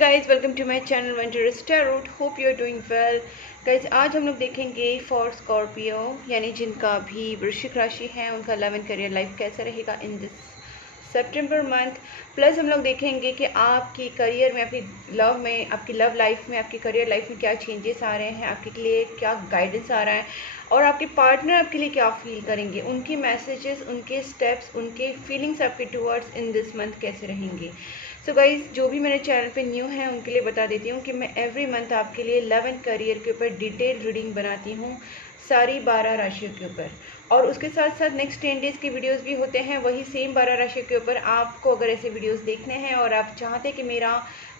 Guys, welcome to my channel Venturous Tarot. Hope you are doing well. Guys, आज हम लोग देखेंगे for Scorpio, यानी जिनका भी वृश्चिक राशि है, उनका लव एंड करियर लाइफ कैसा रहेगा in this September month. Plus हम लोग देखेंगे कि आपकी करियर में, आपकी लव में, आपकी लव लाइफ में, आपकी करियर लाइफ में क्या चेंजेस आ रहे हैं, आपके लिए क्या गाइडेंस आ रहा है और आपके पार्टनर आपके लिए क्या फील करेंगे, उनके मैसेजेस, उनके स्टेप्स, उनके फीलिंग्स आपके टूवर्ड्स इन दिस मंथ कैसे रहेंगे। सो गाइज, जो भी मेरे चैनल पे न्यू है उनके लिए बता देती हूँ कि मैं एवरी मंथ आपके लिए लव एंड करियर के ऊपर डिटेल रीडिंग बनाती हूँ, सारी 12 राशियों के ऊपर। और उसके साथ साथ नेक्स्ट 10 डेज़ के वीडियोस भी होते हैं, वही सेम 12 राशियों के ऊपर। आपको अगर ऐसे वीडियोस देखने हैं और आप चाहते हैं कि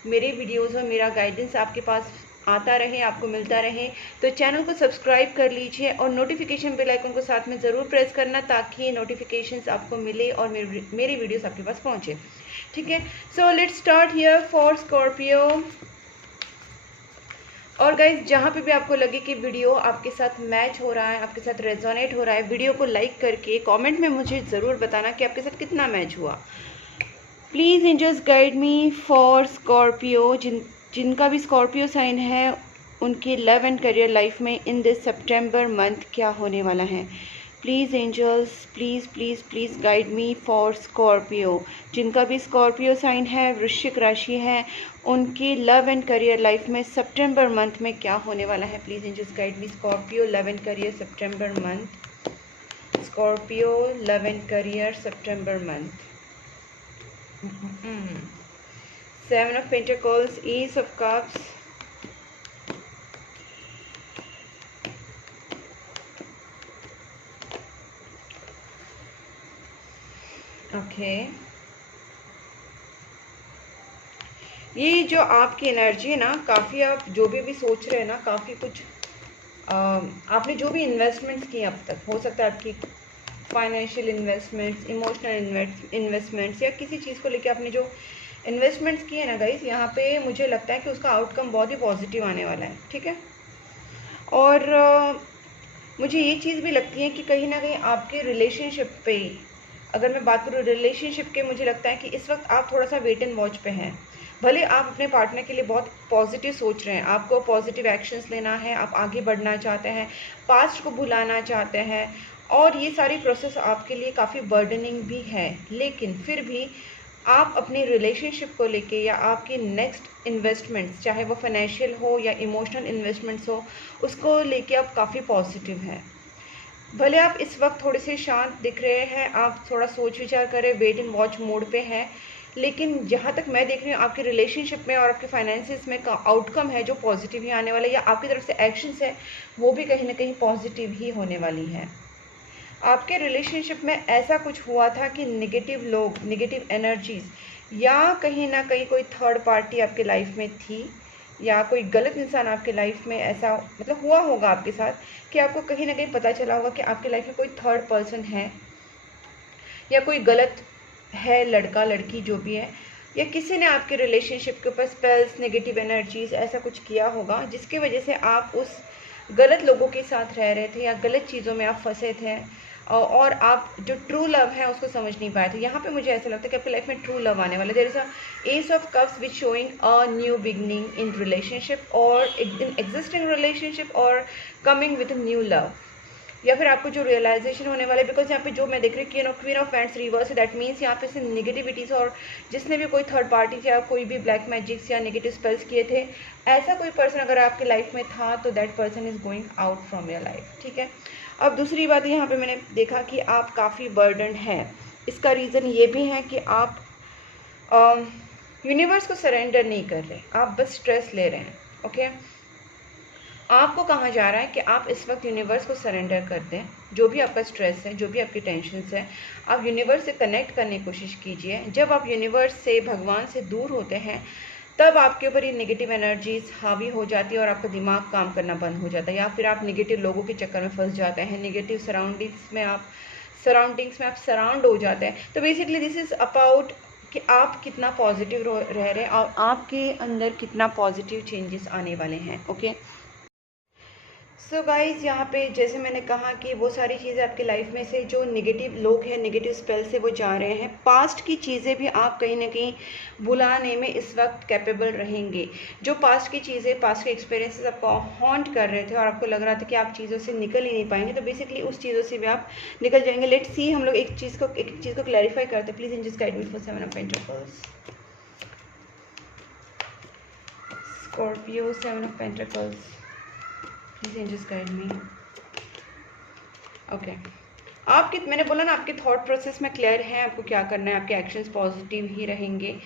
मेरे वीडियोस और मेरा गाइडेंस आपके पास आता रहे, आपको मिलता रहे, तो चैनल को सब्सक्राइब कर लीजिए और नोटिफिकेशन बेल आइकन को साथ में ज़रूर प्रेस करना, ताकि नोटिफिकेशंस आपको मिले और मेरी वीडियोस आपके पास पहुँचे। ठीक है, so let's start here for Scorpio. और गाइज, जहाँ पे भी आपको लगे कि वीडियो आपके साथ मैच हो रहा है, आपके साथ रेजोनेट हो रहा है, वीडियो को लाइक करके कमेंट में मुझे ज़रूर बताना कि आपके साथ कितना मैच हुआ। Please angels guide me for Scorpio, जिनका भी स्कॉर्पियो साइन है, उनकी लव एंड करियर लाइफ में इन दिस सितंबर मंथ क्या होने वाला है। Please angels, please please please guide me for Scorpio, जिनका भी स्कॉर्पियो साइन है, वृश्चिक राशि है, उनकी लव एंड करियर लाइफ में सितंबर मंथ में क्या होने वाला है। Please angels guide me Scorpio love and career सितंबर month. Scorpio love and career सितंबर month. Seven of Pentacles, Ace of Cups, okay. ये जो आपकी एनर्जी है ना, काफ़ी आप जो भी सोच रहे हैं ना, काफ़ी कुछ आपने जो भी इन्वेस्टमेंट्स किए अब तक, हो सकता है आपकी फाइनेंशियल इन्वेस्टमेंट्स, इमोशनल इन्वेस्टमेंट्स, या किसी चीज़ को लेके आपने जो इन्वेस्टमेंट्स किए ना गाइस, यहाँ पे मुझे लगता है कि उसका आउटकम बहुत ही पॉजिटिव आने वाला है। ठीक है, और मुझे ये चीज़ भी लगती है कि कहीं ना कहीं आपके रिलेशनशिप पे, अगर मैं बात करूँ रिलेशनशिप के, मुझे लगता है कि इस वक्त आप थोड़ा सा वेट एंड वॉच पे हैं। भले आप अपने पार्टनर के लिए बहुत पॉजिटिव सोच रहे हैं, आपको पॉजिटिव एक्शंस लेना है, आप आगे बढ़ना चाहते हैं, पास्ट को भुलाना चाहते हैं, और ये सारी प्रोसेस आपके लिए काफ़ी बर्डनिंग भी है, लेकिन फिर भी आप अपनी रिलेशनशिप को लेके या आपकी नेक्स्ट इन्वेस्टमेंट्स, चाहे वो फाइनेंशियल हो या इमोशनल इन्वेस्टमेंट्स हो, उसको लेके आप काफ़ी पॉजिटिव हैं। भले आप इस वक्त थोड़े से शांत दिख रहे हैं, आप थोड़ा सोच विचार करें, वेट एंड वॉच मोड पे हैं, लेकिन जहाँ तक मैं देख रही हूँ आपके रिलेशनशिप में और आपके फाइनेंसिस में का आउटकम है जो पॉजिटिव ही आने वाला है, या आपकी तरफ से एक्शंस है वो भी कहीं ना कहीं पॉजिटिव ही होने वाली है। आपके रिलेशनशिप में ऐसा कुछ हुआ था कि नेगेटिव लोग, नेगेटिव एनर्जीज, या कहीं ना कहीं कोई थर्ड पार्टी आपके लाइफ में थी, या कोई गलत इंसान आपके लाइफ में ऐसा मतलब हुआ होगा आपके साथ कि आपको कहीं ना कहीं पता चला होगा कि आपके लाइफ में कोई थर्ड पर्सन है, या कोई गलत है, लड़का लड़की जो भी है, या किसी ने आपके रिलेशनशिप के ऊपर स्पेल्स, नेगेटिव एनर्जीज ऐसा कुछ किया होगा, जिसकी वजह से आप उस गलत लोगों के साथ रह रहे थे या गलत चीज़ों में आप फंसे थे, और आप जो ट्रू लव है उसको समझ नहीं पाए थे। यहाँ पे मुझे ऐसा लगता है कि आपकी लाइफ में ट्रू लव आने वाला है। There is a ace of cups which showing a new beginning in relationship और इन एग्जिस्टिंग रिलेशनशिप, और कमिंग विद न्यू लव, या फिर आपको जो रियलाइजेशन होने वाला है। बिकॉज यहाँ पे जो मैं देख रही हूँ क्वीन ऑफ वैंड्स रिवर्स है, दैट मीन्स यहाँ पे से नेगेटिविटीज़, और जिसने भी कोई थर्ड पार्टी या कोई भी ब्लैक मैजिक्स या नेगेटिव स्पेल्स किए थे, ऐसा कोई पर्सन अगर आपके लाइफ में था तो that person is going out from your life. ठीक है, अब दूसरी बात यहाँ पे मैंने देखा कि आप काफ़ी बर्डन हैं। इसका रीज़न ये भी है कि आप यूनिवर्स को सरेंडर नहीं कर रहे, आप बस स्ट्रेस ले रहे हैं। ओके, आपको कहा जा रहा है कि आप इस वक्त यूनिवर्स को सरेंडर कर दें, जो भी आपका स्ट्रेस है, जो भी आपकी टेंशन्स है, आप यूनिवर्स से कनेक्ट करने की कोशिश कीजिए। जब आप यूनिवर्स से, भगवान से दूर होते हैं, तब आपके ऊपर ये नेगेटिव एनर्जीज हावी हो जाती है और आपका दिमाग काम करना बंद हो जाता है, या फिर आप नेगेटिव लोगों के चक्कर में फंस जाते हैं, नेगेटिव सराउंडिंग्स में आप सराउंड हो जाते हैं। तो बेसिकली दिस इज़ अबाउट कि आप कितना पॉजिटिव रह रहे हैं और आपके अंदर कितना पॉजिटिव चेंजेस आने वाले हैं। ओके, सो गाइज, यहाँ पे जैसे मैंने कहा कि वो सारी चीज़ें आपकी लाइफ में से जो नेगेटिव लोग हैं, नेगेटिव स्पेल से वो जा रहे हैं। पास्ट की चीज़ें भी आप कहीं ना कहीं भुलाने में इस वक्त कैपेबल रहेंगे। जो पास्ट की चीज़ें, पास्ट के एक्सपीरियंसेस आपको हॉन्ट कर रहे थे और आपको लग रहा था कि आप चीज़ों से निकल ही नहीं पाएंगे, तो बेसिकली उस चीज़ों से भी आप निकल जाएंगे। लेट्स सी, हम लोग एक चीज़ को क्लैरिफाई करते हैं। Please angels guide me for 7 of pentacles. Scorpio, 7 of pentacles. Please angels guide me. Okay, आपके, मैंने बोला ना, आपके थॉट प्रोसेस में क्लियर है आपको क्या करना है, आपके एक्शंस पॉजिटिव ही रहेंगे।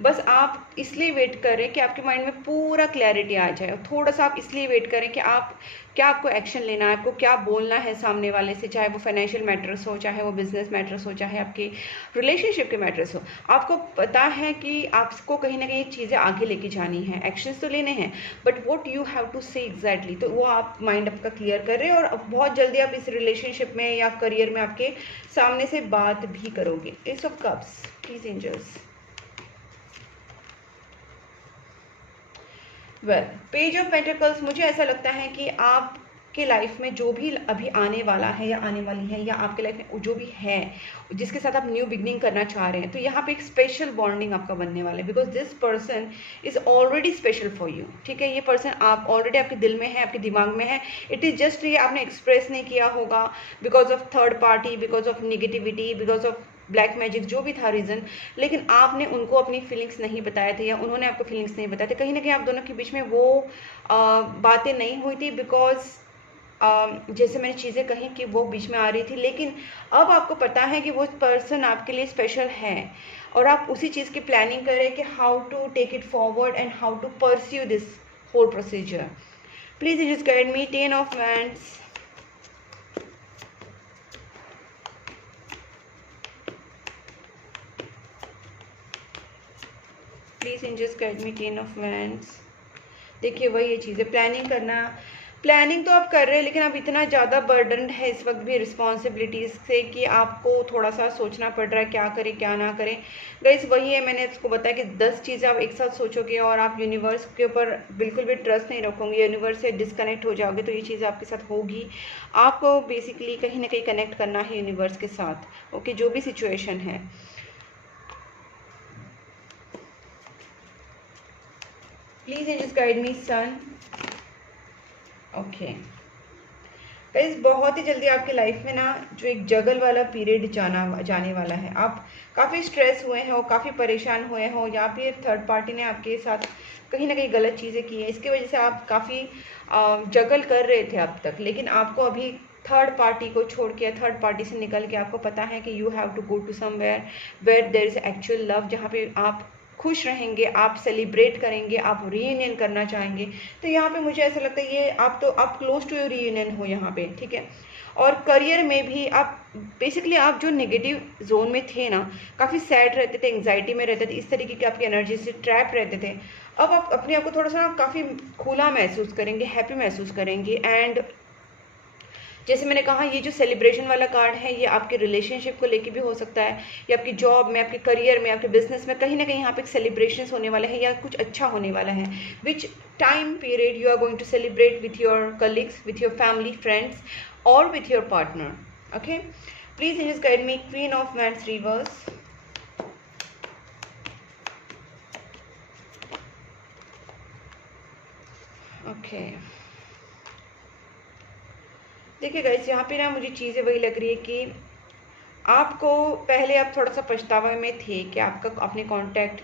बस आप इसलिए वेट करें कि आपके माइंड में पूरा क्लैरिटी आ जाए, और थोड़ा सा आप इसलिए वेट करें कि आप क्या, आपको एक्शन लेना है, आपको क्या बोलना है सामने वाले से, चाहे वो फाइनेंशियल मैटर्स हो, चाहे वो बिजनेस मैटर्स हो, चाहे आपके रिलेशनशिप के मैटर्स हो। आपको पता है कि आपको कहीं ना कहीं चीज़ें आगे लेके जानी है, एक्शंस तो लेने हैं, but what you have to say exactly, तो वो आप माइंड आपका क्लियर कर रहे हैं, और बहुत जल्दी आप इस रिलेशनशिप में या करियर में आपके सामने से बात भी करोगे। Ace of cups, please angels. Well, page of pentacles, मुझे ऐसा लगता है कि आपके लाइफ में जो भी अभी आने वाला है या आने वाली है, या आपके लाइफ में जो भी है जिसके साथ आप न्यू बिगनिंग करना चाह रहे हैं, तो यहाँ पे एक स्पेशल बॉन्डिंग आपका बनने वाला है, because this person is already special for you. ठीक है, ये पर्सन आप ऑलरेडी आपके दिल में है, आपके दिमाग में है। इट इज़ जस्ट ये आपने एक्सप्रेस नहीं किया होगा because of third party, because of negativity, because of black magic, जो भी था रीज़न, लेकिन आपने उनको अपनी फीलिंग्स नहीं बताए थे या उन्होंने आपको फीलिंग्स नहीं बताए थे। कहीं ना कहीं आप दोनों के बीच में वो बातें नहीं हुई थी, बिकॉज जैसे मैंने चीज़ें कही कि वो बीच में आ रही थी, लेकिन अब आपको पता है कि वो पर्सन आपके लिए स्पेशल है, और आप उसी चीज़ की प्लानिंग करें कि how to take it forward and how to pursue this whole procedure. Please just guide me. 10 of wands, please just guide me. 10 of wands. देखिए, वही ये चीज़ है, प्लानिंग करना। प्लानिंग तो आप कर रहे हैं, लेकिन आप इतना ज़्यादा बर्डन है इस वक्त भी रिस्पॉन्सिबिलिटीज़ से कि आपको थोड़ा सा सोचना पड़ रहा है क्या करें क्या ना करें। गाइस, वही है, मैंने इसको बताया कि 10 चीज़ें आप एक साथ सोचोगे और आप यूनिवर्स के ऊपर बिल्कुल भी ट्रस्ट नहीं रखोगे, यूनिवर्स से डिस्कनेक्ट हो जाओगे, तो ये चीज़ आपके साथ होगी। आपको बेसिकली कहीं ना कहीं कनेक्ट करना है यूनिवर्स के साथ। ओके, जो भी सिचुएशन है। Please just guide me sun. Okay guys, बहुत ही जल्दी आपकी लाइफ में ना जो एक जगल वाला पीरियड जाने वाला है। आप काफ़ी स्ट्रेस हुए हो, काफ़ी परेशान हुए हो, या फिर थर्ड पार्टी ने आपके साथ कहीं ना कहीं गलत चीज़ें की हैं, इसकी वजह से आप काफ़ी जगल कर रहे थे अब तक, लेकिन आपको अभी थर्ड पार्टी को छोड़ के, थर्ड पार्टी से निकल के आपको पता है कि you have to go to somewhere where there is actual love, जहाँ पे आप खुश रहेंगे, आप सेलिब्रेट करेंगे, आप रीयूनियन करना चाहेंगे। तो यहाँ पे मुझे ऐसा लगता है ये आप क्लोज टू योर रीयूनियन हो यहाँ पे। ठीक है, और करियर में भी आप बेसिकली, आप जो नेगेटिव जोन में थे ना, काफ़ी सैड रहते थे, एंग्जाइटी में रहते थे, इस तरीके की आपकी एनर्जी से ट्रैप रहते थे, अब आप अपने आप को थोड़ा सा काफ़ी खुला महसूस करेंगे, हैप्पी महसूस करेंगे। एंड जैसे मैंने कहा, ये जो सेलिब्रेशन वाला कार्ड है, ये आपके रिलेशनशिप को लेके भी हो सकता है, या आपकी जॉब में, आपके करियर में, आपके बिजनेस में, कहीं ना कहीं यहाँ पे सेलिब्रेशंस होने वाले हैं या कुछ अच्छा होने वाला है। Which time period you are going to celebrate with your colleagues, with your family, friends, और with your partner. Okay, please just guide me. Queen of wands reverse. Okay, देखिए गाइस, यहाँ पे ना मुझे चीज़ें वही लग रही है कि आपको पहले आप थोड़ा सा पछतावा में थे कि आपने कांटेक्ट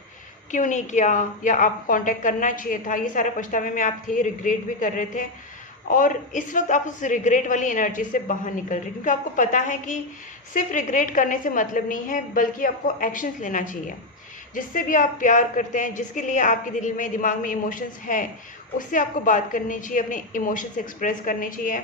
क्यों नहीं किया, या आप कांटेक्ट करना चाहिए था, ये सारा पछतावे में आप थे, रिग्रेट भी कर रहे थे। और इस वक्त आप उस रिग्रेट वाली एनर्जी से बाहर निकल रहे, क्योंकि आपको पता है कि सिर्फ रिग्रेट करने से मतलब नहीं है, बल्कि आपको एक्शंस लेना चाहिए। जिससे भी आप प्यार करते हैं, जिसके लिए आपके दिल में, दिमाग में इमोशंस हैं, उससे आपको बात करनी चाहिए, अपने इमोशंस एक्सप्रेस करने चाहिए।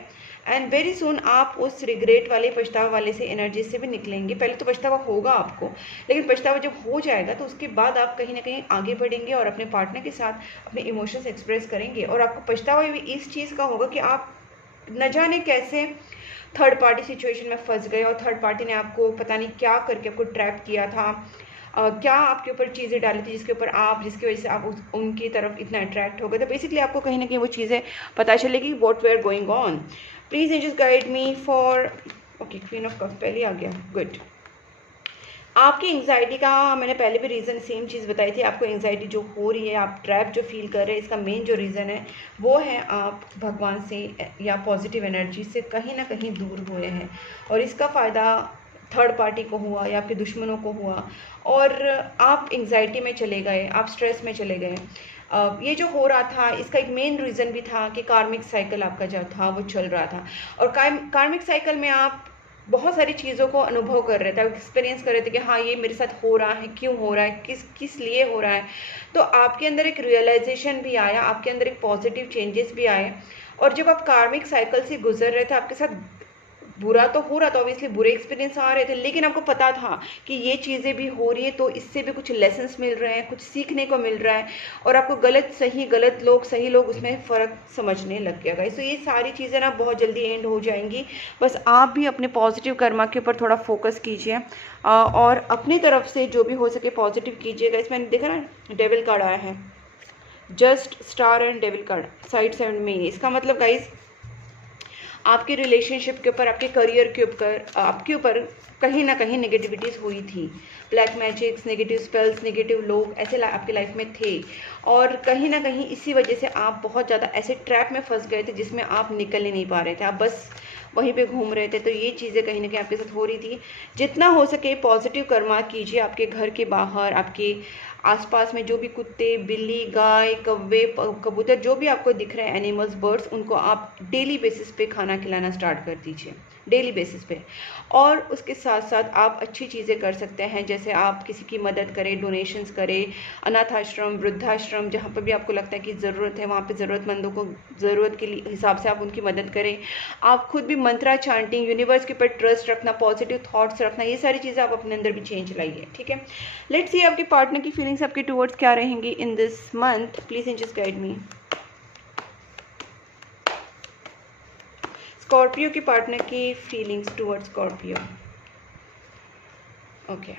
एंड वेरी सुन आप उस रिग्रेट वाले, पछतावा वाले से एनर्जी से भी निकलेंगे। पहले तो पछतावा होगा आपको, लेकिन पछतावा जब हो जाएगा तो उसके बाद आप कहीं ना कहीं आगे बढ़ेंगे और अपने पार्टनर के साथ अपने इमोशंस एक्सप्रेस करेंगे। और आपको पछतावा भी इस चीज़ का होगा कि आप न जाने कैसे थर्ड पार्टी सिचुएशन में फंस गए, और थर्ड पार्टी ने आपको पता नहीं क्या करके आपको ट्रैप किया था, क्या आपके ऊपर चीज़ें डाली थी जिसकी वजह से आप उनकी तरफ इतना अट्रैक्ट हो गए। तो बेसिकली आपको कहीं ना कहीं वो चीज़ें पता चलेगी what we are going on. Please angels guide me for, okay queen of cup पहले आ गया, गुड। आपकी एंग्जाइटी का मैंने पहले भी रीज़न सेम चीज़ बताई थी। आपको एंग्जाइटी जो हो रही है, आप ट्रैप जो फील कर रहे हैं, इसका मेन जो रीज़न है वो है आप भगवान से या पॉजिटिव एनर्जी से कहीं ना कहीं दूर हुए हैं, और इसका फ़ायदा थर्ड पार्टी को हुआ या आपके दुश्मनों को हुआ, और आप एंग्जाइटी में चले गए, आप स्ट्रेस में चले गए। ये जो हो रहा था इसका एक मेन रीज़न भी था कि कार्मिक साइकिल आपका जो था वो चल रहा था, और कार्मिक साइकिल में आप बहुत सारी चीज़ों को अनुभव कर रहे थे, एक्सपीरियंस कर रहे थे कि हाँ ये मेरे साथ हो रहा है, क्यों हो रहा है, किस लिए हो रहा है। तो आपके अंदर एक रियलाइजेशन भी आया, आपके अंदर एक पॉजिटिव चेंजेस भी आए, और जब आप कार्मिक साइकिल से गुजर रहे थे आपके साथ बुरा तो हो रहा था, ऑब्वियसली बुरे एक्सपीरियंस आ रहे थे, लेकिन आपको पता था कि ये चीज़ें भी हो रही है तो इससे भी कुछ लेसन्स मिल रहे हैं, कुछ सीखने को मिल रहा है, और आपको गलत लोग सही लोग उसमें फ़र्क समझने लग गया। गाइस, तो ये सारी चीज़ें ना बहुत जल्दी एंड हो जाएंगी। बस आप भी अपने पॉजिटिव कर्मा के ऊपर थोड़ा फोकस कीजिए, और अपनी तरफ से जो भी हो सके पॉजिटिव कीजिएगा। इसमें देखा ना डेविल कार्ड आया है, just star and devil card side side में। इसका मतलब गाइस आपके रिलेशनशिप के ऊपर, आपके करियर के ऊपर, आपके ऊपर कहीं ना कहीं नेगेटिविटीज़ हुई थी। Black magics, negative spells, negative लोग ऐसे आपकी लाइफ में थे, और कहीं ना कहीं इसी वजह से आप बहुत ज़्यादा ऐसे ट्रैप में फंस गए थे जिसमें आप निकल ही नहीं पा रहे थे, आप बस वहीं पे घूम रहे थे। तो ये चीज़ें कहीं ना कहीं आपके साथ हो रही थी। जितना हो सके पॉजिटिव कर्मा कीजिए। आपके घर के बाहर, आपके आसपास में जो भी कुत्ते, बिल्ली, गाय, कौवे, कबूतर जो भी आपको दिख रहे हैं, एनिमल्स, बर्ड्स, उनको आप डेली बेसिस पे खाना खिलाना स्टार्ट कर दीजिए, डेली बेसिस पे। और उसके साथ साथ आप अच्छी चीज़ें कर सकते हैं, जैसे आप किसी की मदद करें, डोनेशंस करें, अनाथ आश्रम, वृद्धाश्रम, जहाँ पर भी आपको लगता है कि ज़रूरत है वहाँ पे ज़रूरतमंदों को ज़रूरत के हिसाब से आप उनकी मदद करें। आप खुद भी मंत्रा चांटिंग, यूनिवर्स के ऊपर ट्रस्ट रखना, पॉजिटिव थॉट्स रखना, ये सारी चीज़ें आप अपने अंदर भी चेंज लाइए, ठीक है। लेट्स सी आपके पार्टनर की फीलिंग्स आपके टूवर्ड्स क्या रहेंगी in this month. Please angels guide me. Scorpio की पार्टनर की फीलिंग्स टूवर्ड्स स्कॉर्पियो। ओके,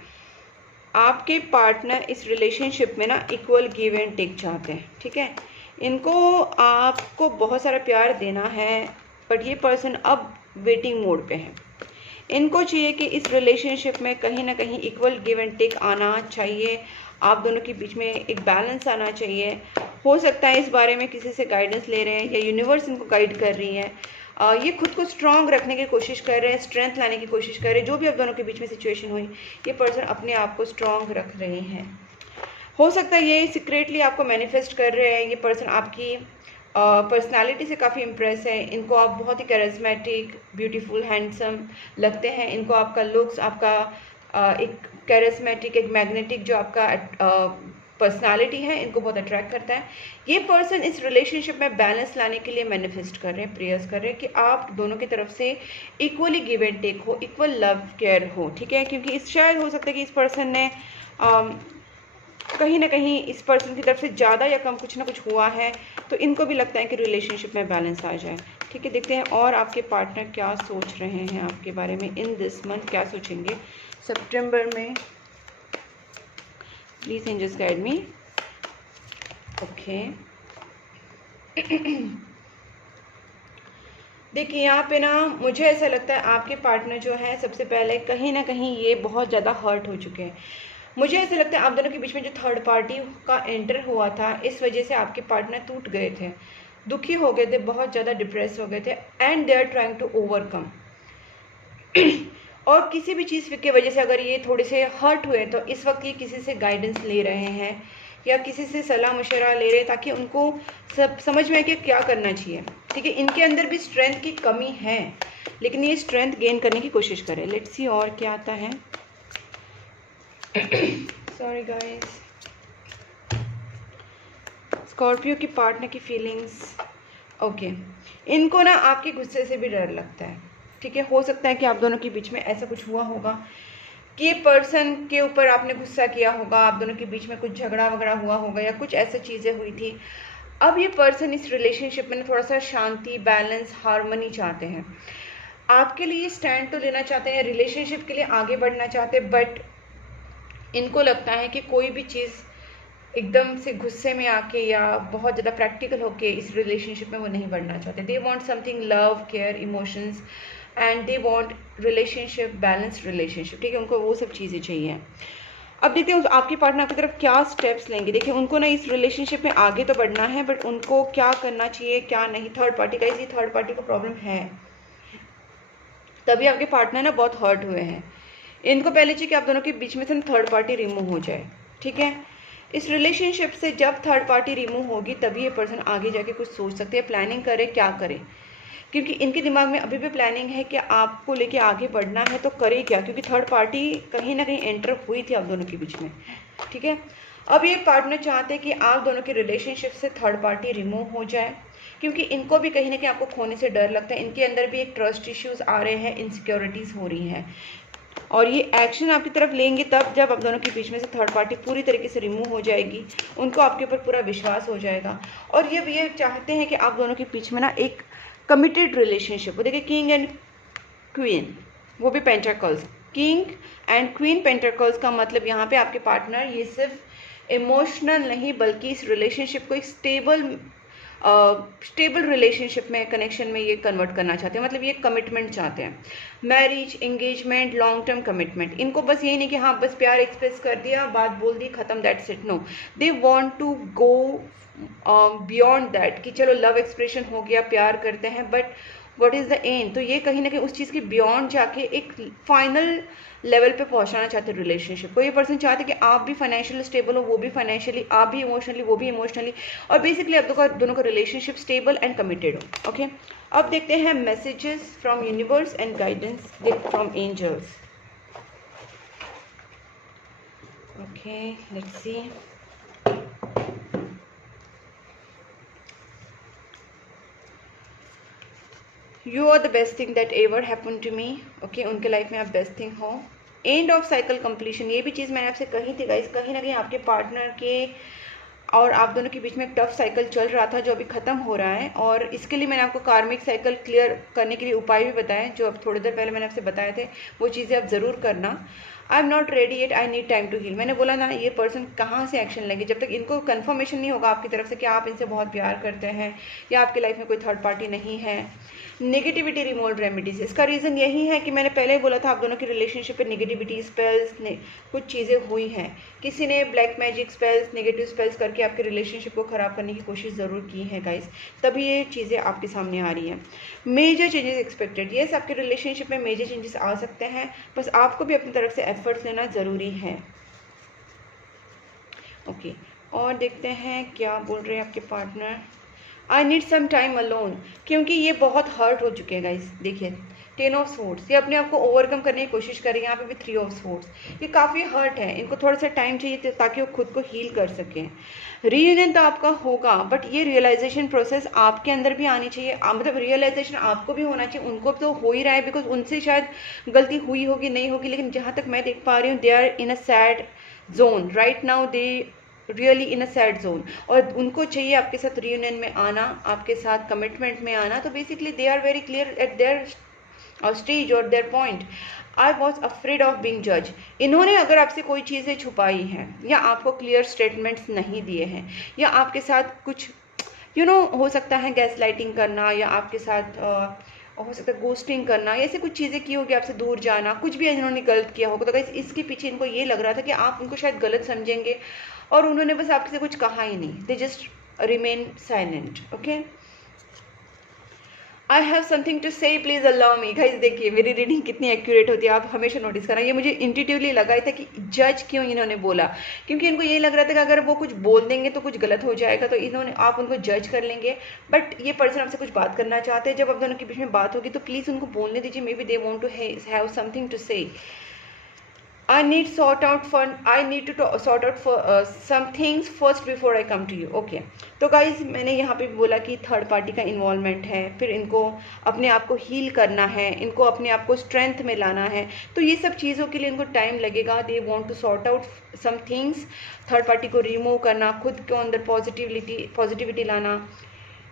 आपके पार्टनर इस रिलेशनशिप में ना इक्वल गिव एंड टेक चाहते हैं, ठीक है। इनको आपको बहुत सारा प्यार देना है, बट ये पर्सन अब वेटिंग मोड पे है। इनको चाहिए कि इस रिलेशनशिप में कहीं ना कहीं इक्वल गिव एंड टेक आना चाहिए, आप दोनों के बीच में एक बैलेंस आना चाहिए। हो सकता है इस बारे में किसी से गाइडेंस ले रहे हैं, या यूनिवर्स इनको गाइड कर रही है। ये खुद को स्ट्रांग रखने की कोशिश कर रहे हैं, स्ट्रेंथ लाने की कोशिश कर रहे हैं। जो भी आप दोनों के बीच में सिचुएशन हुई, ये पर्सन अपने आप को स्ट्रांग रख रहे हैं। हो सकता है ये सीक्रेटली आपको मैनिफेस्ट कर रहे हैं। ये पर्सन आपकी पर्सनालिटी से काफ़ी इम्प्रेस है, इनको आप बहुत ही कैरिस्मेटिक, ब्यूटीफुल, हैंडसम लगते हैं। इनको आपका लुक्स, आपका एक कैरिस्मेटिक, एक मैग्नेटिक जो आपका पर्सनालिटी है, इनको बहुत अट्रैक्ट करता है। ये पर्सन इस रिलेशनशिप में बैलेंस लाने के लिए मैनिफेस्ट कर रहे हैं, प्रेयर्स कर रहे हैं कि आप दोनों की तरफ से इक्वली गिव एंड टेक हो, इक्वल लव केयर हो, ठीक है। क्योंकि शायद हो सकता है कि इस पर्सन ने कहीं ना कहीं इस पर्सन की तरफ से ज़्यादा या कम कुछ ना कुछ हुआ है, तो इनको भी लगता है कि रिलेशनशिप में बैलेंस आ जाए, ठीक है। देखते हैं और आपके पार्टनर क्या सोच रहे हैं आपके बारे में इन दिस मंथ, क्या सोचेंगे सितंबर में। Please angels guide me. Okay, देखिए यहाँ पे ना मुझे ऐसा लगता है आपके पार्टनर जो है सबसे पहले कहीं ना कहीं ये बहुत ज़्यादा हर्ट हो चुके हैं। मुझे ऐसा लगता है आप दोनों के बीच में जो थर्ड पार्टी का एंटर हुआ था, इस वजह से आपके पार्टनर टूट गए थे, दुखी हो गए थे, बहुत ज़्यादा डिप्रेस हो गए थे, and they are trying to overcome. और किसी भी चीज़ की वजह से अगर ये थोड़े से हर्ट हुए तो इस वक्त ये किसी से गाइडेंस ले रहे हैं या किसी से सलाह मशवरा ले रहे हैं, ताकि उनको सब समझ में आए कि क्या करना चाहिए, ठीक है। इनके अंदर भी स्ट्रेंथ की कमी है, लेकिन ये स्ट्रेंथ गेन करने की कोशिश करें। लेट्स सी और क्या आता है। सॉरी गाइस, स्कॉर्पियो की पार्टनर की फीलिंग्स। ओके, इनको ना आपके गुस्से से भी डर लगता है, ठीक है। हो सकता है कि आप दोनों के बीच में ऐसा कुछ हुआ होगा कि ये पर्सन के ऊपर आपने गुस्सा किया होगा, आप दोनों के बीच में कुछ झगड़ा वगड़ा हुआ होगा या कुछ ऐसी चीज़ें हुई थी। अब ये पर्सन इस रिलेशनशिप में थोड़ा सा शांति, बैलेंस, हार्मनी चाहते हैं। आपके लिए स्टैंड तो लेना चाहते हैं, रिलेशनशिप के लिए आगे बढ़ना चाहते हैं, बट इनको लगता है कि कोई भी चीज़ एकदम से गुस्से में आके या बहुत ज़्यादा प्रैक्टिकल होके इस रिलेशनशिप में वो नहीं बढ़ना चाहते। They want something love, care, emotions and they want relationship, balanced relationship, ठीक है, उनको वो सब चीज़ें चाहिए। अब देखते हैं आपके पार्टनर की तरफ क्या स्टेप्स लेंगे। देखिए उनको ना इस रिलेशनशिप में आगे तो बढ़ना है, बट उनको क्या करना चाहिए क्या नहीं। थर्ड पार्टी का, इसी थर्ड पार्टी का प्रॉब्लम है, तभी आपके पार्टनर ना बहुत हर्ट हुए हैं। इनको पहले चाहिए कि आप दोनों के बीच में से थर्ड पार्टी रिमूव हो जाए, ठीक है। इस रिलेशनशिप से जब थर्ड पार्टी रिमूव होगी तभी ये पर्सन आगे जाके कुछ सोच सकते हैं, प्लानिंग करे क्या करे, क्योंकि इनके दिमाग में अभी भी प्लानिंग है कि आपको लेके आगे बढ़ना है तो करे क्या, क्योंकि थर्ड पार्टी कहीं ना कहीं एंटर हुई थी आप दोनों के बीच में, ठीक है। अब ये पार्टनर चाहते हैं कि आप दोनों के रिलेशनशिप से थर्ड पार्टी रिमूव हो जाए, क्योंकि इनको भी कहीं ना कहीं आपको खोने से डर लगता है। इनके अंदर भी एक ट्रस्ट इश्यूज आ रहे हैं, इनसिक्योरिटीज़ हो रही हैं, और ये एक्शन आपकी तरफ लेंगे तब जब आप दोनों के बीच में से थर्ड पार्टी पूरी तरीके से रिमूव हो जाएगी, उनको आपके ऊपर पूरा विश्वास हो जाएगा। और ये चाहते हैं कि आप दोनों के बीच में ना एक कमिटेड रिलेशनशिप हो। देखिए किंग एंड क्वीन, वो भी pentacles, king and queen pentacles का मतलब यहाँ पे आपके पार्टनर ये सिर्फ इमोशनल नहीं बल्कि इस रिलेशनशिप को एक स्टेबल रिलेशनशिप में, कनेक्शन में ये कन्वर्ट करना चाहते हैं। मतलब ये कमिटमेंट चाहते हैं, marriage, engagement, long term commitment. इनको बस यही नहीं कि हाँ बस प्यार एक्सप्रेस कर दिया, बात बोल दी, खत्म, that's it. No, they want to go beyond that, कि चलो लव एक्सप्रेशन हो गया, प्यार करते हैं, but what is the end. तो ये कहीं ना कहीं उस चीज़ के बियॉन्ड जाके एक फाइनल लेवल पे पहुंचाना चाहते हैं रिलेशनशिप को। ये पर्सन चाहते हैं कि आप भी फाइनेंशियली स्टेबल हो, वो भी फाइनेंशियली, आप भी इमोशनली, वो भी इमोशनली, और बेसिकली आप दोनों का रिलेशनशिप स्टेबल एंड कमिटेड हो। ओके, अब देखते हैं messages from universe and guidance from angels. Okay, let's see. You are the best thing that ever happen to me. Okay, उनके लाइफ में आप बेस्ट थिंग हो। एंड ऑफ साइकिल कंप्लीशन, ये भी चीज़ मैंने आपसे कही थी गाइस, कहीं ना कहीं आपके पार्टनर के और आप दोनों के बीच में एक टफ साइकिल चल रहा था जो अभी ख़त्म हो रहा है, और इसके लिए मैंने आपको कार्मिक साइकिल क्लियर करने के लिए उपाय भी बताए, जो अब थोड़ी देर पहले मैंने आपसे बताए थे, वो चीज़ें आप ज़रूर करना। I am not ready yet, I need time to heal. मैंने बोला ना, ये पर्सन कहाँ से एक्शन लेंगे जब तक इनको कंफर्मेशन नहीं होगा आपकी तरफ से कि आप इनसे बहुत प्यार करते हैं या आपकी लाइफ में कोई थर्ड पार्टी नहीं है। नेगेटिविटी रिमूवल रेमेडीज, इसका रीज़न यही है कि मैंने पहले ही बोला था आप दोनों की रिलेशनशिप पे नेगेटिविटी स्पेल्स ने कुछ चीज़ें हुई हैं, किसी ने black magic spells, negative spells करके आपके रिलेशनशिप को ख़राब करने की कोशिश ज़रूर की है गाइस, तभी ये चीज़ें आपके सामने आ रही हैं। मेजर चेंजेस एक्सपेक्टेड, येस आपके रिलेशनशिप में मेजर चेंजेस आ सकते हैं, बस आपको भी अपनी तरफ से एफर्ट्स लेना ज़रूरी है। ओके, और देखते हैं क्या बोल रहे हैं आपके partner. I need some time alone, क्योंकि ये बहुत हर्ट हो चुके हैं गाइस। देखिए 10 ऑफ स्वॉर्ड्स, ये अपने आप को ओवरकम करने की कोशिश कर रही है। यहाँ पे भी 3 ऑफ स्वॉर्ड्स, ये काफ़ी हर्ट है, इनको थोड़ा सा टाइम चाहिए ताकि वो खुद को हील कर सकें। रीयूनियन तो आपका होगा, बट ये रियलाइजेशन प्रोसेस आपके अंदर भी आनी चाहिए, मतलब रियलाइजेशन आपको भी होना चाहिए, उनको तो हो ही रहा है, बिकॉज उनसे शायद गलती हुई होगी नहीं होगी, लेकिन जहाँ तक मैं देख पा रही हूँ they are in a sad zone right now, they really in a sad zone, और उनको चाहिए आपके साथ रियूनियन में आना, आपके साथ कमिटमेंट में आना। तो basically they are very clear at their stage और their point. I was afraid of being जज, इन्होंने अगर आपसे कोई चीज़ें छुपाई हैं या आपको क्लियर स्टेटमेंट्स नहीं दिए हैं, या आपके साथ कुछ हो सकता है गैस लाइटिंग करना, या आपके साथ हो सकता है गोस्टिंग करना, ऐसे कुछ चीज़ें की होगी, आपसे दूर जाना, कुछ भी इन्होंने गलत किया होगा, तो गाइस इसके पीछे इनको ये लग रहा था कि आप उनको शायद गलत समझेंगे, और उन्होंने बस आपसे कुछ कहा ही नहीं, they just remain silent. Okay, I have something to say, please allow me. Guys देखिए मेरी रीडिंग कितनी एक्यूरेट होती है, आप हमेशा नोटिस करना। ये मुझे इंट्यूटिवली लगा था कि जज क्यों इन्होंने बोला, क्योंकि इनको ये लग रहा था कि अगर वो कुछ बोल देंगे तो कुछ गलत हो जाएगा, तो इन्होंने आप उनको जज कर लेंगे। बट ये पर्सन आपसे कुछ बात करना चाहते हैं, जब आप दोनों के बीच में बात होगी तो प्लीज़ उनको बोलने दीजिए, maybe they want to have something to say. I need to sort out some things first before I come to you. Okay, तो गाइज मैंने यहाँ पे बोला कि थर्ड पार्टी का इन्वॉल्वमेंट है, फिर इनको अपने आप को हील करना है, इनको अपने आप को स्ट्रेंथ में लाना है, तो ये सब चीज़ों के लिए इनको टाइम लगेगा। They want to sort out some things, third party को रिमूव करना, खुद के अंदर पॉजिटिविटी लाना,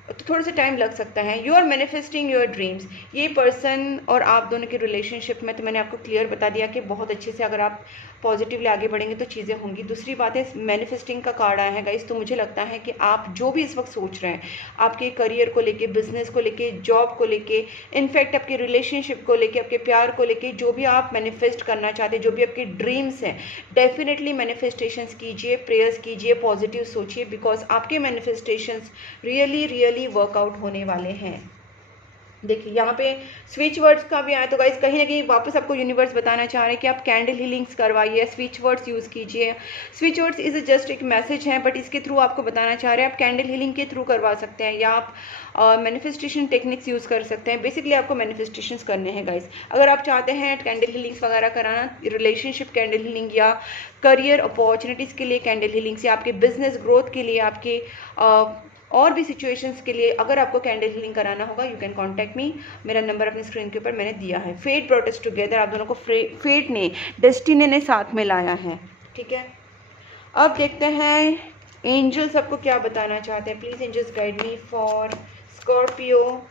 तो थोड़ा सा टाइम लग सकता है। You are manifesting your dreams, ये पर्सन और आप दोनों के रिलेशनशिप में तो मैंने आपको क्लियर बता दिया कि बहुत अच्छे से अगर आप पॉजिटिवली आगे बढ़ेंगे तो चीज़ें होंगी। दूसरी बात है, मैनिफेस्टिंग का कार्ड आया है गाइस, तो मुझे लगता है कि आप जो भी इस वक्त सोच रहे हैं आपके करियर को लेके, बिजनेस को लेके, जॉब को लेके, इनफैक्ट आपके रिलेशनशिप को लेके, आपके प्यार को लेके, जो भी आप मैनिफेस्ट करना चाहते हैं, जो भी आपके ड्रीम्स हैं, डेफिनेटली मैनिफेस्टेशंस कीजिए, प्रेयर्स कीजिए, पॉजिटिव सोचिए, बिकॉज आपके मैनिफेस्टेशंस रियली रियली वर्कआउट होने वाले हैं। देखिए यहाँ पे स्विच वर्ड्स का भी आया, तो गाइस कहीं ना कहीं वापस आपको यूनिवर्स बताना चाह रहे हैं कि आप कैंडल हीलिंग्स करवाइए, स्विच वर्ड्स यूज़ कीजिए। स्विच वर्ड्स इज जस्ट एक मैसेज है, बट इसके थ्रू आपको बताना चाह रहे हैं आप कैंडल हीलिंग के थ्रू करवा सकते हैं, या आप मैनिफेस्टेशन टेक्निक्स यूज़ कर सकते हैं। बेसिकली आपको मैनिफेस्टेशंस करने हैं गाइस। अगर आप चाहते हैं कैंडल हीलिंग्स वगैरह कराना, रिलेशनशिप कैंडल हीलिंग या करियर अपॉर्चुनिटीज़ के लिए कैंडल हीलिंग्स, या आपके बिजनेस ग्रोथ के लिए, आपके और भी सिचुएशंस के लिए अगर आपको कैंडल हीलिंग कराना होगा, यू कैन कॉन्टैक्ट मी। मेरा नंबर अपनी स्क्रीन के ऊपर मैंने दिया है। फेट ब्रॉट अस टुगेदर, आप दोनों को फेट ने, डेस्टिनी ने साथ में लाया है, ठीक है। अब देखते हैं एंजल्स आपको क्या बताना चाहते हैं। Please angels guide me for Scorpio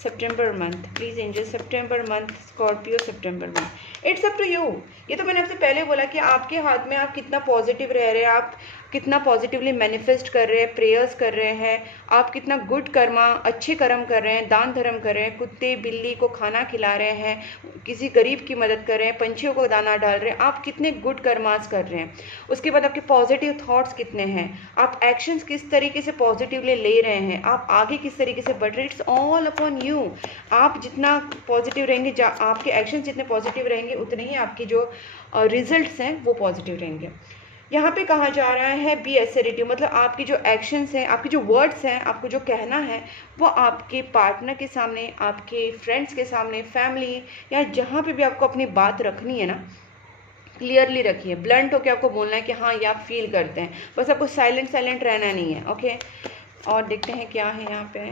सितंबर मंथ। प्लीज एंजल सितंबर मंथ, स्कॉर्पियो सितंबर month. It's up to you. ये तो मैंने आपसे पहले बोला कि आपके हाथ में, आप कितना पॉजिटिव रह रहे हैं, आप कितना पॉजिटिवली मैनिफेस्ट कर रहे हैं, प्रेयर्स कर रहे हैं, आप कितना गुड कर्मा, अच्छे कर्म कर रहे हैं, दान धर्म कर रहे हैं, कुत्ते बिल्ली को खाना खिला रहे हैं, किसी गरीब की मदद कर रहे हैं, पंछियों को दाना डाल रहे हैं, आप कितने गुड कर्मास कर रहे हैं। उसके बाद आपके पॉजिटिव थॉट्स कितने हैं, आप एक्शंस किस तरीके से पॉजिटिवली ले रहे हैं, आप आगे किस तरीके से बढ़ रहे हैं। It's all upon you. आप जितना पॉजिटिव रहेंगे, आपके एक्शन जितने पॉजिटिव रहेंगे, उतने ही आपके जो रिजल्ट्स हैं वो पॉजिटिव रहेंगे। यहाँ पे कहा जा रहा है बी एसर्टिव, मतलब आपके जो एक्शंस हैं, आपके जो वर्ड्स हैं, आपको जो कहना है वो आपके पार्टनर के सामने, आपके फ्रेंड्स के सामने, फैमिली, या जहाँ पे भी आपको अपनी बात रखनी है ना, क्लियरली रखिए। ब्लंट होकर आपको बोलना है कि हाँ ये आप फील करते हैं, बस आपको साइलेंट रहना नहीं है, ओके। और देखते हैं क्या है यहाँ पे।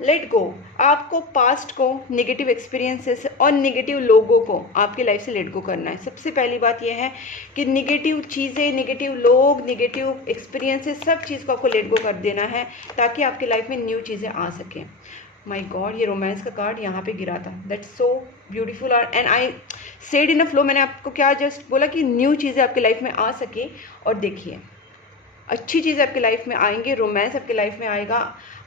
लेट गो, आपको पास्ट को, नेगेटिव एक्सपीरियंसेस और नेगेटिव लोगों को आपकी लाइफ से लेट गो करना है। सबसे पहली बात यह है कि नेगेटिव चीज़ें, नेगेटिव लोग, नेगेटिव एक्सपीरियंसेस, सब चीज़ को आपको लेट गो कर देना है ताकि आपकी लाइफ में न्यू चीज़ें आ सकें। माय गॉड, ये रोमांस का कार्ड यहाँ पे गिरा था। That's so beautiful and I said in a flow. मैंने आपको क्या जस्ट बोला कि न्यू चीज़ें आपकी लाइफ में आ सके, और देखिए अच्छी चीज़ें आपकी लाइफ में आएंगे, रोमांस आपकी लाइफ में आएगा।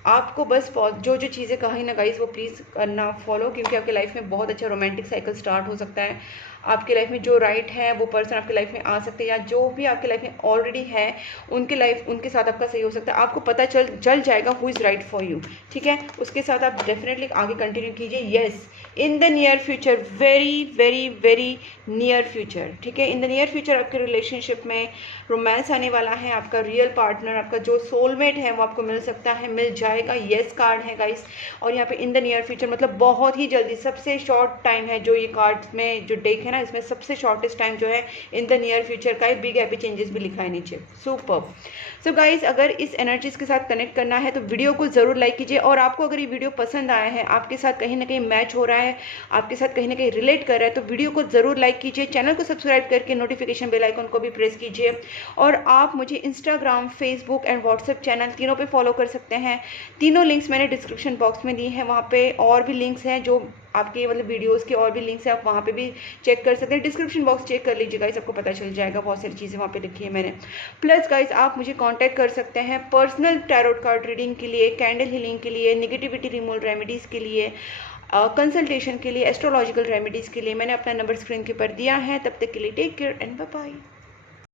आपको बस जो चीज़ें कहीं ना गाइस वो प्लीज़ करना फॉलो, क्योंकि आपकी लाइफ में बहुत अच्छा रोमांटिक साइकिल स्टार्ट हो सकता है। आपकी लाइफ में जो राइट है वो पर्सन आपकी लाइफ में आ सकते हैं, या जो भी आपकी लाइफ में ऑलरेडी है उनके साथ आपका सही हो सकता है। आपको पता चल जाएगा who is right for you, ठीक है। उसके साथ आप डेफिनेटली आगे कंटिन्यू कीजिए। Yes, in the near future, very very very near future, ठीक है। इन द नियर फ्यूचर आपके रिलेशनशिप में रोमांस आने वाला है। आपका रियल पार्टनर, आपका जो सोलमेट है वो आपको मिल सकता है, मिल जाएगा। येस कार्ड है गाइस, और यहाँ पे इन द नियर फ्यूचर मतलब बहुत ही जल्दी, सबसे शॉर्ट टाइम है जो ये कार्ड में जो डेक है ना, इसमें सबसे शॉर्टेस्ट टाइम जो है इन द नियर फ्यूचर का है। बिग हैप्पी चेंजेस भी लिखा है नीचे। सुपर। सो गाइस, अगर इस एनर्जीज के साथ कनेक्ट करना है तो वीडियो को जरूर लाइक कीजिए, और आपको अगर ये वीडियो पसंद आया है, आपके साथ कहीं ना कहीं मैच हो रहा है, आपके साथ कहीं ना कहीं रिलेट कर रहा है, तो वीडियो को जरूर लाइक कीजिए। चैनल को सब्सक्राइब करके नोटिफिकेशन बेल आइकन को भी प्रेस कीजिए, और आप मुझे Instagram, Facebook and WhatsApp channel तीनों पे फॉलो कर सकते हैं। तीनों लिंक्स मैंने डिस्क्रिप्शन बॉक्स में दी हैं। वहाँ पे और भी लिंक्स हैं जो आपके मतलब वीडियोस के, और भी लिंक्स हैं, आप वहाँ पे भी चेक कर सकते हैं। डिस्क्रिप्शन बॉक्स चेक कर लीजिए गाइस, आपको पता चल जाएगा, बहुत सारी चीज़ें वहाँ पे लिखी है मैंने। प्लस गाइस, आप मुझे कांटेक्ट कर सकते हैं पर्सनल टैरोट कार्ड रीडिंग के लिए, कैंडल हीलिंग के लिए, नेगेटिविटी रिमूवल रेमेडीज़ के लिए, कंसल्टेशन के लिए, एस्ट्रोलॉजिकल रेमेडीज़ के लिए। मैंने अपना नंबर स्क्रीन के ऊपर दिया है। तब तक के लिए take care and bye bye.